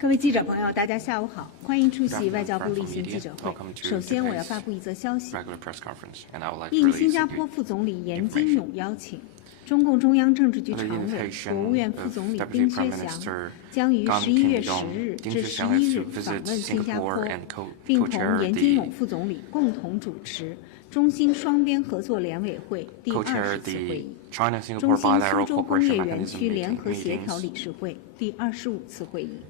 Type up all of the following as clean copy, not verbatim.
各位记者朋友，大家下午好，欢迎出席外交部例行记者会。首先，我要发布一则消息：应新加坡副总理严金勇邀请，中共中央政治局常委、国务院副总理丁薛祥将于11月10日至11日访问新加坡，并同严金勇副总理共同主持中新双边合作联委会第20次会议，中新苏州工业园区联合协调理事会第25次会议。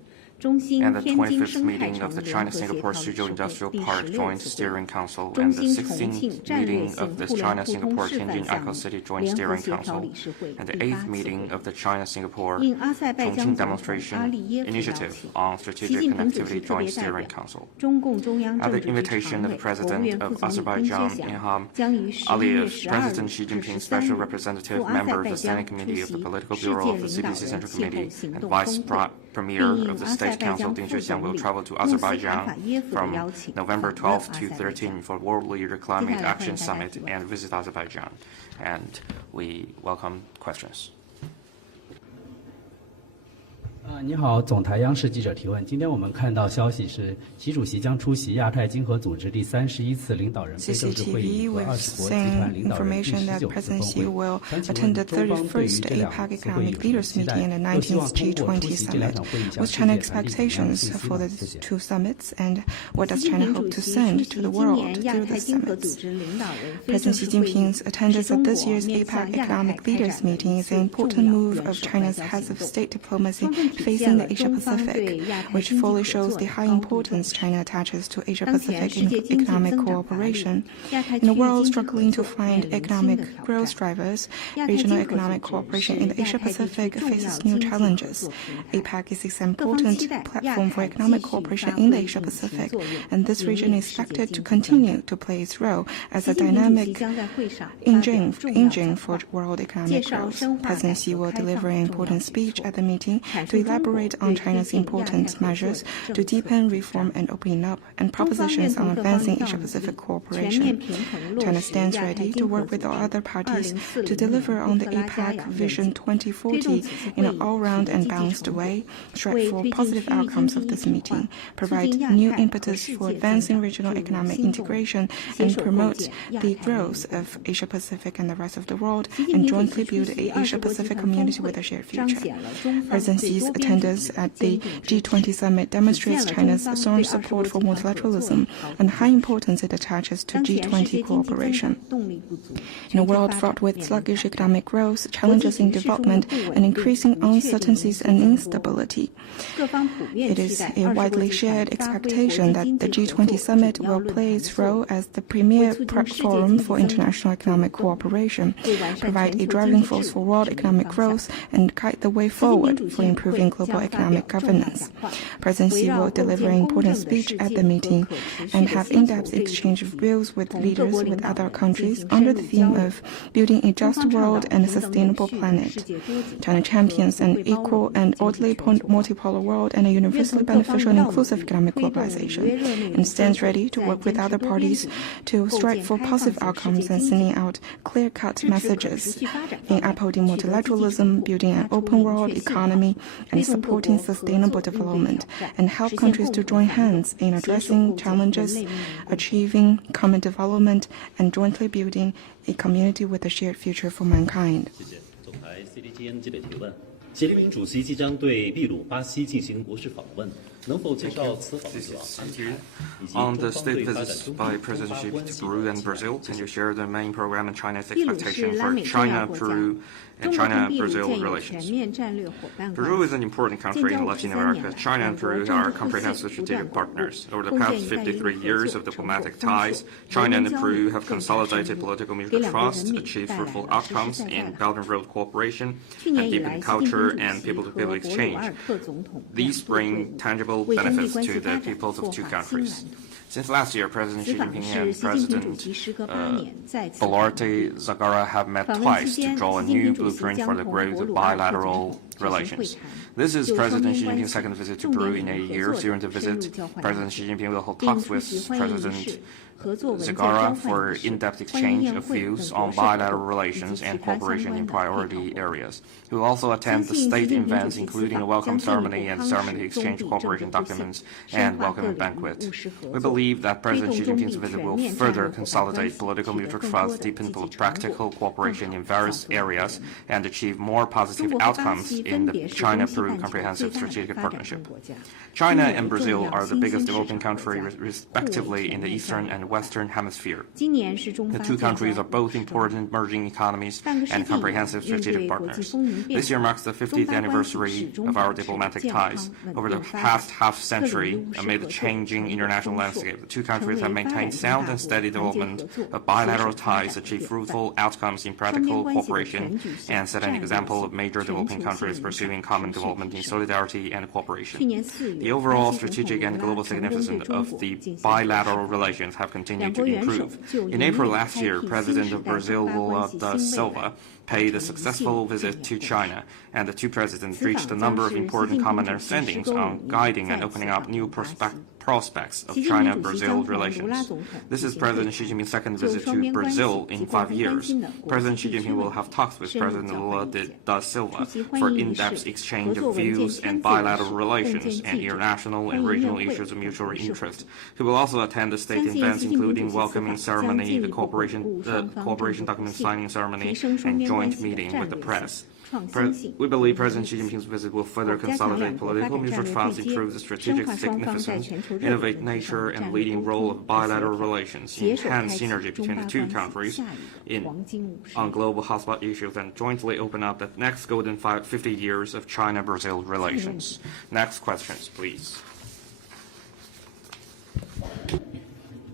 中新天津生态城联合协调理事会第16次会议，中新重庆战略性互联互通示范项目联合协调理事会第8次会议。应阿塞拜疆总统阿利耶夫邀请，习近平主席特别代表、中共中央政治局常委、国务院副总理丁薛祥将于11月12日至13日赴阿塞拜疆出席世界领导人气候行动峰会。并应阿塞拜疆副总理穆斯塔法耶夫的邀请访问阿塞拜疆。接下来欢迎大家提问。你好，总台央视记者提问。今天我们看到消息是，习主席将出席亚太经合组织第31次领导人非正式会议和20国集团领导人第19次峰会。想请问中方对于这样次会议有什么期待？又希望通过出席这两场会议向世界传递什么样的信息呢？谢谢。习近平主席出席今年亚太经合组织领导人非正式会议，是中国面向亚太开展的一次重要元首会议。 facing the Asia-Pacific, which fully shows the high importance China attaches to Asia-Pacific economic cooperation. In a world struggling to find economic growth drivers, regional economic cooperation in the Asia-Pacific faces new challenges. APEC is an important platform for economic cooperation in the Asia-Pacific, and this region is expected to continue to play its role as a dynamic engine for world economic growth. President Xi will deliver an important speech at the meeting to elaborate on China's important measures to deepen reform and opening up and propositions on advancing Asia-Pacific cooperation. China stands ready to work with all other parties to deliver on the APEC Vision 2040 in an all-round and balanced way, strive for positive outcomes of this meeting, provide new impetus for advancing regional economic integration, and promote the growth of Asia-Pacific and the rest of the world, and jointly build an Asia-Pacific community with a shared future. President Xi's attendance at the G20 summit demonstrates China's strong support for multilateralism and high importance it attaches to G20 cooperation. In a world fraught with sluggish economic growth, challenges in development, and increasing uncertainties and instability, it is a widely shared expectation that the G20 summit will play its role as the premier forum for international economic cooperation, provide a driving force for world economic growth, and guide the way forward for improving global economic governance. President Xi will deliver an important speech at the meeting and have in-depth exchange of views with leaders with other countries under the theme of building a just world and a sustainable planet. China champions an equal and orderly multipolar world and a universally beneficial and inclusive economic globalization, and stands ready to work with other parties to strive for positive outcomes and sending out clear-cut messages in upholding multilateralism, building an open world economy, and supporting sustainable development, and help countries to join hands in addressing challenges, achieving common development, and jointly building a community with a shared future for mankind. 习近平主席即将对秘鲁、巴西进行国事访问，能否介绍此访问主要安排以及中方对发展中美中巴关系的前景？ Can you share the main program and China's expectation for China, Peru, and China-Brazil relations? Peru is an important country in Latin America. China and Peru are comprehensive strategic partners. Over the past 53 years of diplomatic ties, China and Peru have consolidated political mutual trust, achieved fruitful outcomes in Belt and Road cooperation, and deepened culture and people-to-people exchange. These bring tangible benefits to the peoples of two countries. Since last year, President Xi Jinping and President Bolalte Zagara have met twice to draw a new blueprint for the growth of bilateral relations. This is President Xi Jinping's second visit to Peru in 8 years. During the visit, President Xi Jinping will hold talks with President Zagara for in-depth exchange of views on bilateral relations and cooperation in priority areas. He will also attend the state events, including a welcome ceremony and ceremony to exchange cooperation documents and welcoming banquet. We believe that President Xi Jinping's visit will further consolidate political mutual trust, deepen practical cooperation in various areas, and achieve more positive outcomes in the China-Peru Comprehensive Strategic Partnership. China and Brazil are the biggest developing countries, respectively, in the Eastern and Western Hemisphere. The two countries are both important emerging economies and comprehensive strategic partners. This year marks the 50th anniversary of our diplomatic ties. Over the past half-century, amid the changing international landscape, the two countries have maintained sound and steady development of bilateral ties, achieved fruitful outcomes in practical cooperation, and set an example of major developing countries pursuing common development in solidarity and cooperation. The overall strategic and global significance of the bilateral relations have continued to improve. In April last year, President of Brazil, Lula da Silva, paid a successful visit to China, and the two presidents reached a number of important common understandings on guiding and opening up new prospects of China-Brazil relations. This is President Xi Jinping's second visit to Brazil in 5 years. President Xi Jinping will have talks with President Lula da Silva for in-depth exchange of views and bilateral relations and international and regional issues of mutual interest. He will also attend the state events, including welcoming ceremony, the cooperation document signing ceremony, and joint meeting with the press. We believe President Xi Jinping's visit will further consolidate political mutual trust, improve the strategic significance, innovate nature and leading role of bilateral relations, enhance synergy between the two countries on global hotspot issues, and jointly open up the next golden 50 years of China-Brazil relations. Next questions, please.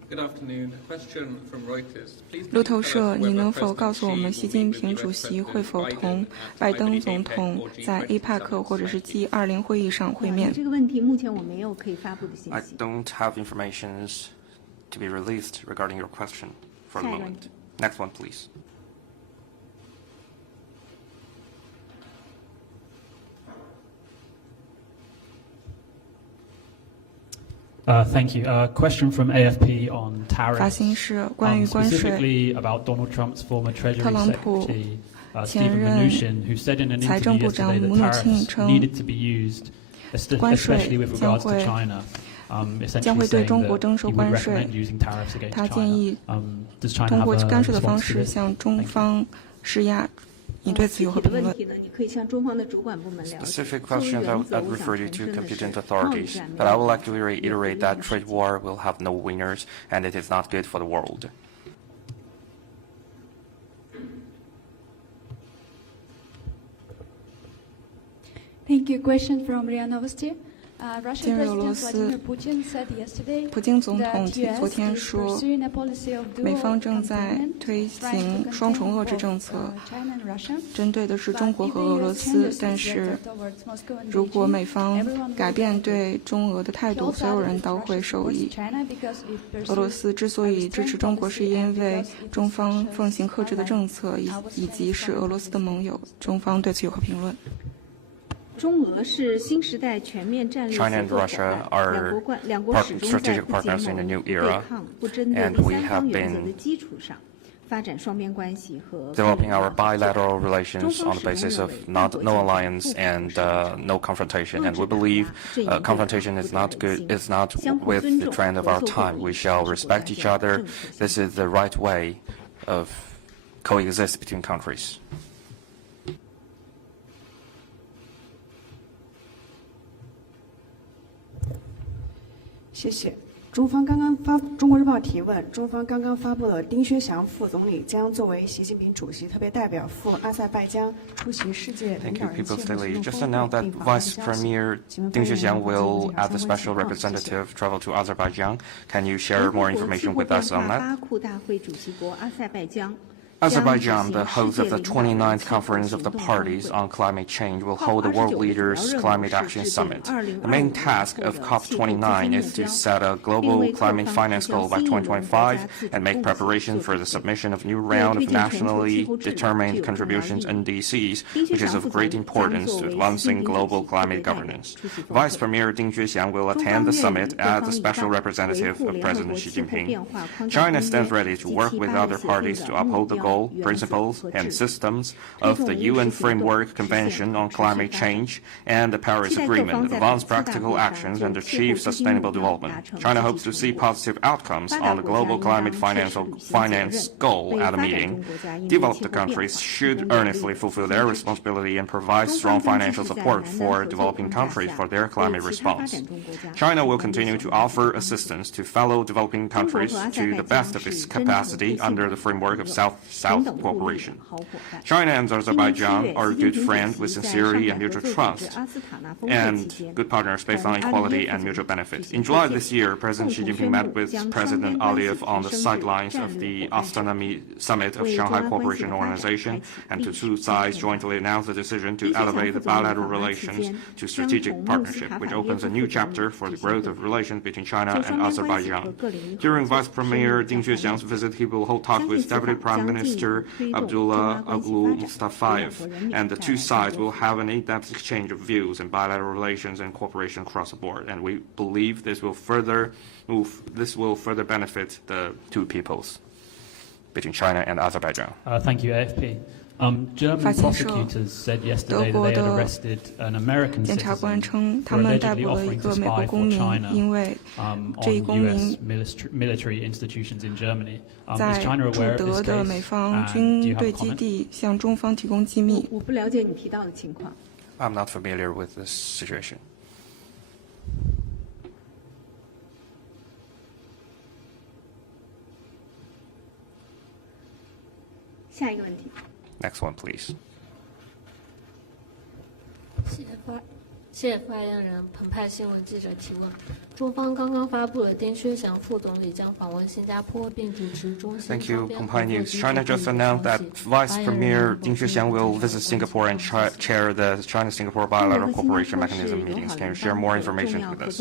Good afternoon. A question from Reuters. 路透社，你能否告诉我们，习近平主席会否同拜登总统在 APEC 或者是 G20 会议上会面？这个问题目前我没有可以发布的信 I 息。 don't have information to be released regarding your question for the moment. Next one, please. Thank you. Question from AFP on 发 tariffs, 行是关于关税。 specifically about Donald Trump's former Treasury 特朗普 Secretary 前 Stephen 任 Mnuchin, who said in an 财政 interview 部长 yesterday that 姆努钦 tariffs 称 needed to be used, 关税 especially with 将 regards to 会 China. 将 Essentially 会对 saying 中国 that 征收 he would 关税。 recommend using tariffs against 他建议 China. Does China 通 have 过 a 干税的 response 方 to 式 this? 向中方施压。你对此有何具体评论？的问题呢，你可以向中方的主管部门了解。 Specific 作为 questions 原 I'd 则，我 refer 想 you 重 to 申的是， competent 贸易 authorities, 战 but I would like to 没有 reiterate that trade war will have no winners and it is not good for the world. Thank you. Question from RIA Novosti. 今 Russian 日俄罗 President 斯 Vladimir Putin said yesterday 普京总统 that 昨 US 天 is 说， pursuing a policy of 美 dual 方正在 containment, 推 trying 行 to 双重 contain 遏制 both, 政策， China and Russia. 针对的是 But 中国 if 和 the 俄罗 US 斯 changes 但 its 是 vector towards Moscow and 如果 Beijing, 美方 everyone will 改变 benefit. 对中俄的态 He 度， also 所有 added 人 that 都会 Russia 受 supports 益。 China because it 俄罗 pursues 斯之所 a 以支 restraint 持中国，是 policy 因 and 为 because it 中 is 方 Russia's 奉行克制的 ally. 政策，以及是俄罗斯的盟友。中方对此有何评论？中俄是新时代全面战略 China 合 and 作伙 Russia 伴， are 两国始终在 strategic 不结 partners in a 盟、 new 不对 era, 抗、不针对 and 第 we 三 have 方原则的 been 基础上，发展双边关系和 developing our 共同合作。 bilateral relations on the basis of no alliance and no confrontation. And we believe confrontation is not good, is not with the trend of our time. We shall respect each other. This is the right way of coexist between countries. 谢谢。中国日报提问：中方刚刚发布了丁薛祥副总理将作为习近平主席特别代表赴阿塞拜疆出席世界领 Thank 导 you, 人气 People's 候 Daily. 行动 Just 峰 announced 会 that 并访问 Vice 的消息。 Premier 请问 Ding 发言 Xuexiang 人回 will, 应一下 as the 相关 special 情况，谢谢。 representative, travel to Azerbaijan. Can you share 联 more 合国气 information 候 with 变 us on 化 that? 巴库大会主席国阿塞拜疆 Azerbaijan, the host of the 29th Conference of the Parties on Climate Change, will hold the World Leaders Climate Action Summit. The main task of COP29 is to set a global climate finance goal by 2025 and make preparation for the submission of new round of nationally determined contributions NDCs, which is of great importance to advancing global climate governance. Vice Premier Ding Juexiang will attend the summit as the special representative of President Xi Jinping. China stands ready to work with other parties to uphold the goal, principles, and systems of the UN Framework Convention on Climate Change and the Paris Agreement, advance practical actions, and achieve sustainable development. China hopes to see positive outcomes on the global climate finance goal at the meeting. Developed countries should earnestly fulfill their responsibility and provide strong financial support for developing countries for their climate response. China will continue to offer assistance to fellow developing countries to the best of its capacity under the framework of South-South cooperation. China and Azerbaijan are good friends with sincerity and mutual trust, and good partners based on equality and mutual benefit. In July this year, President Xi Jinping met with President Aliyev on the sidelines of the Astana Summit of Shanghai Cooperation Organization, and the two sides jointly announced the decision to elevate the bilateral relations to strategic partnership, which opens a new chapter for the growth of relations between China and Azerbaijan. During Vice Premier Ding Juexiang's visit, he will hold talk with Deputy Prime Minister Abdullah Oghlu Mustafayev, and the two sides will have an in-depth exchange of views in bilateral relations and cooperation across the board. And we believe this will further benefit the two peoples between China and Azerbaijan. Thank you, AFP. German prosecutors said yesterday that they had arrested an American citizen for allegedly offering to spy for China on U.S. military institutions in Germany. Is China aware of this case? And do you have a comment? I'm not familiar with this situation. Next one, please. 谢谢发言人。澎湃新闻记者提问：中方刚刚发布了丁薛祥副总理将访问新加坡，并主持中新 Thank you, Pompai News. China just announced that Vice Premier Ding Juexiang will visit Singapore and chair the China-Singapore Bilateral Cooperation Mechanism meetings. Can you share more information with us?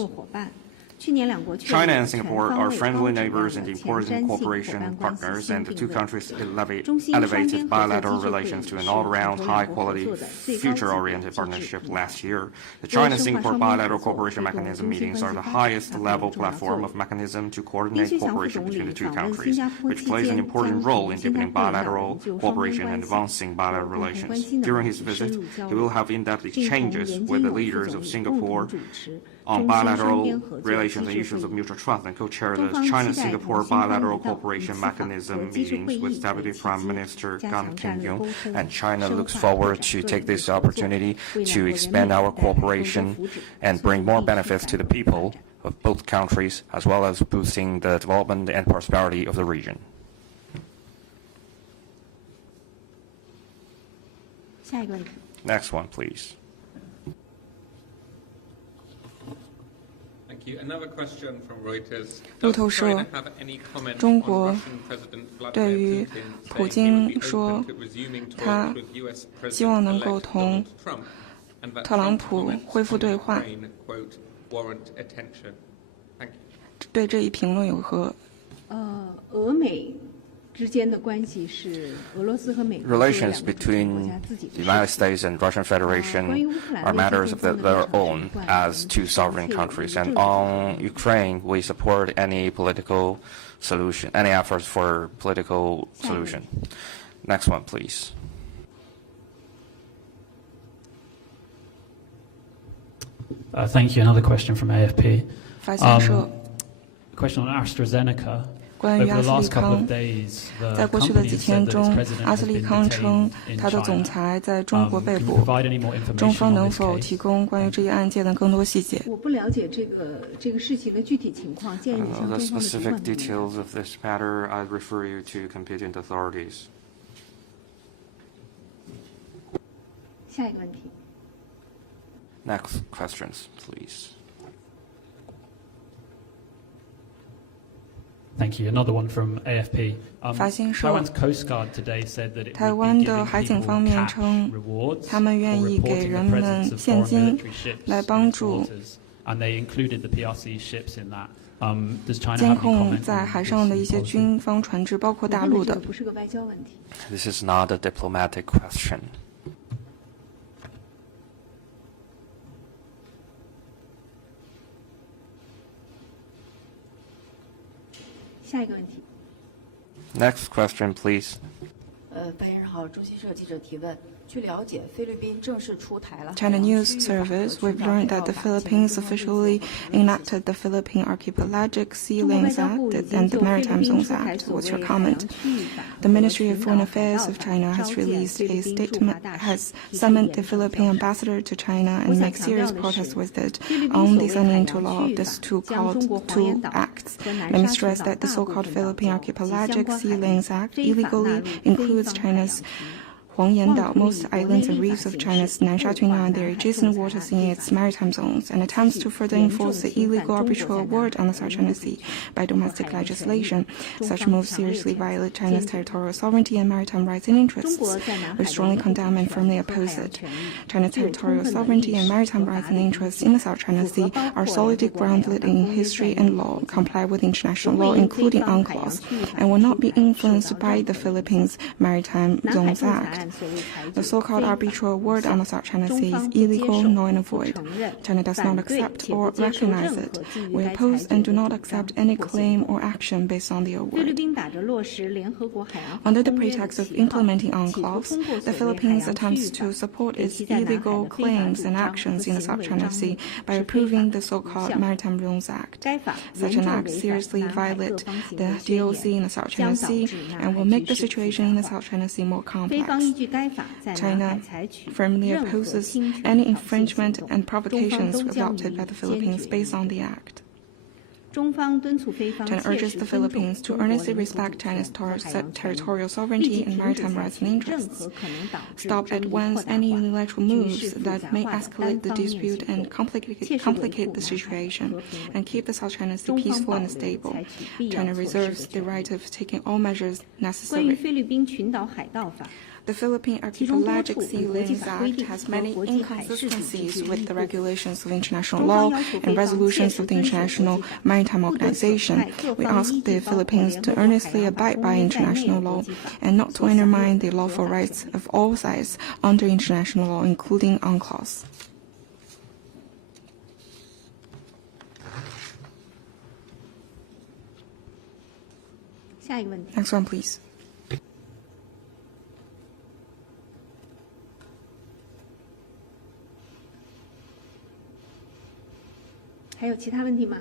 China and Singapore are friendly neighbors and important cooperation partners, and the two countries elevated bilateral relations to an all-round, high-quality, future-oriented partnership last year. The China-Singapore Bilateral Cooperation Mechanism meetings are the highest-level platform of mechanism to coordinate cooperation between the two countries, which plays an important role in deepening bilateral cooperation and advancing bilateral relations. During his visit, he will have in-depth exchanges with the leaders of Singapore on bilateral relations and issues of mutual trust, and co-chair the China-Singapore Bilateral Cooperation Mechanism meetings with Deputy Prime Minister Gan Kim-yong. And China looks forward to take this opportunity to expand our cooperation and bring more benefits to the people of both countries, as well as boosting the development and prosperity of the region. Next one, please. Another question from Reuters. 路透社，中国对于普京说，他希望能够同特朗普恢复对话。对这一评论有何？俄美之间的关系是俄罗斯和美国 Relations between the United States and Russian Federation are matters of their own as two sovereign countries. And on Ukraine, we support any political solution, any efforts for political solution. Next one, please. Thank you. Another question from AFP. 发现社 Question on AstraZeneca. 关于阿斯利康，在过去的几天中，阿斯利康称他的总裁在中国被捕。中方能否提供关于这一案件的更多细节？我不了解这个事情的具体情况，建议你向中方的主管部门。The specific details of this matter, I'd refer you to competent authorities. 下一个问题。Next questions, please. Thank you. Another one from AFP. 法新社 Taiwan's Coast Guard today said that it 台 would 湾 be 的 giving 海警 people 方面 cash 称 rewards 他们愿 for 意给 reporting 人 the 们 presence of 现 foreign 金 military ships 来 in 帮 its 助 waters, and they included the PRC ships in that. Does China 监 have any 控 comment 在 on 海 this 上的一些 policy? 军方船只，包括大陆的。不是个外交问题。 This is not a diplomatic question. 下一个问题。 Next question, please. 发言人好，中新社记者提问。据了解，菲律宾正式出台了 China News Service, we've learned that the Philippines officially enacted the Philippine Archipelagic Sea Lanes Act and the Maritime Zones Act. What's your comment? The Ministry of Foreign Affairs of China has released a statement, has summoned the Philippine ambassador to China and make serious protest with it on the signing into law of these two acts. Let me stress that the so-called Philippine Archipelagic Sea Lanes Act illegally includes China's Huangyandao, most islands and reefs of China's Nansha Tuna and their adjacent waters in its maritime zones, and attempts to further enforce the illegal arbitral award on the South China Sea by domestic legislation. Such moves seriously violate China's territorial sovereignty and maritime rights and interests. We strongly condemn and firmly oppose it. China's territorial sovereignty and maritime rights and interests in the South China Sea are solidly grounded in history and law, comply with international law, including UNCLOS, and will not be influenced by the Philippines Maritime Zones Act. The so-called arbitral award on the South China Sea is illegal, null and void. China does not accept or recognize it. We oppose and do not accept any claim or action based on the award. Under the pretext of implementing UNCLOS, the Philippines attempts to support its illegal claims and actions in the South China Sea by approving the so-called Maritime Zones Act. Such an act seriously violates the DOC in the South China Sea and will make the situation in the South China Sea more complex. China firmly opposes any infringement and provocations adopted by the Philippines based on the act. China urges the Philippines to earnestly respect China's territorial sovereignty and maritime rights and interests, stop at once any unilateral moves that may escalate the dispute and complicate the situation, and keep the South China Sea peaceful and stable. China reserves the right of taking all measures necessary. The Philippine Archipelagic Sea Lanes Act has many inconsistencies with the regulations of international law and resolutions of the International Maritime Organization. We ask the Philippines to earnestly abide by international law and not to undermine the lawful rights of all sides under international law, including UNCLOS. Next one, please. 还有其他问题吗？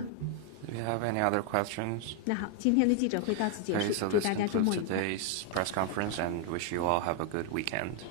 Do you have any other questions? 那好，今天的记者会到此结 Okay, 束， so 祝 this 大家周末 concludes 愉快。 today's press conference and wish you all have a good weekend.